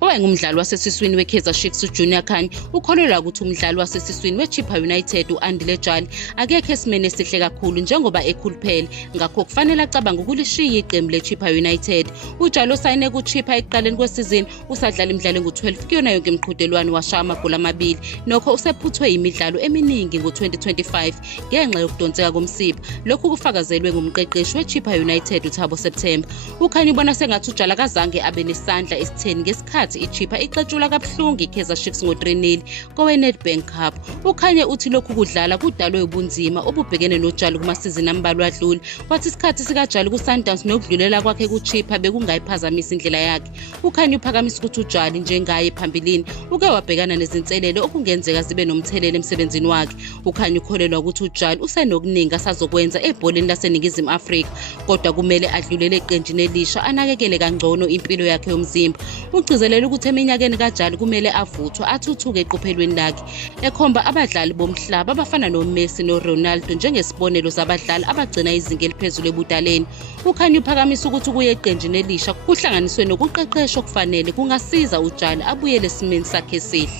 owayengumdlali wasesiswini we-Kaizer Chiefs uJunior Khanye ukholelwa ukuthi umdlali wasesiswini we-Chippa United u-Andile Jali akekho esimeni esihle kakhulu njengoba ekhuluphele, ngakho kufanele acabange ukulishiya iqembu le-Chippa United. uJali osayine ku-Chippa ekuqaleni kwesizini usadlala imidlalo engu-12 kuyona yonke imiqhudelwano, washaya amagoli amabili, nokho usephuthwe imidlalo eminingi ngo-2025 ngenxa yokudonseka komsipha. Lokhu kufakazelwe ngumqeqeshi we-Chippa United uThabo September. uKhanye ubona sengathi uJali akazange abe nesandla esitheni ngesikhathi iChippa ixetshula kabuhlungu iKaizer Chiefs ngo-3-0 kowe-Nedbank Cup. uKhanye uthi lokhu kudlala kudalwe ubunzima obubhekene noJali kumasizini ambalwa adlule, wathi isikhathi sikaJali ku-Sundowns nokudlulela kwakhe kuChippa bekungayiphazamisa indlela yakhe. uKhanye uphakamisa ukuthi uJali njengaye phambilini uke wabhekana nezinselelo okungenzeka zibe nomthelela emsebenzini wakhe. uKhanye ukholelwa ukuthi uJali usenokuningi asazokwenza ebholeni laseNingizimu Afrika, kodwa kumele adlulele eqenjini elisha anakekele kangcono impilo yakhe yomzimba. ugcizelela ukuthi eminyakeni kaJali kumele avuthwe athuthuke eqophelweni lakhe, ekhomba abadlali bomhlaba abafana noMessi noRonaldo njengesibonelo sabadlali abagcina izinga eliphezulu ebudaleni. uKhanye uphakamisa ukuthi ukuya eqenjini elisha kuhlanganiswe nokuqeqeshwa okufanele kungasiza uJali abuyele esimeni sakhe esihle.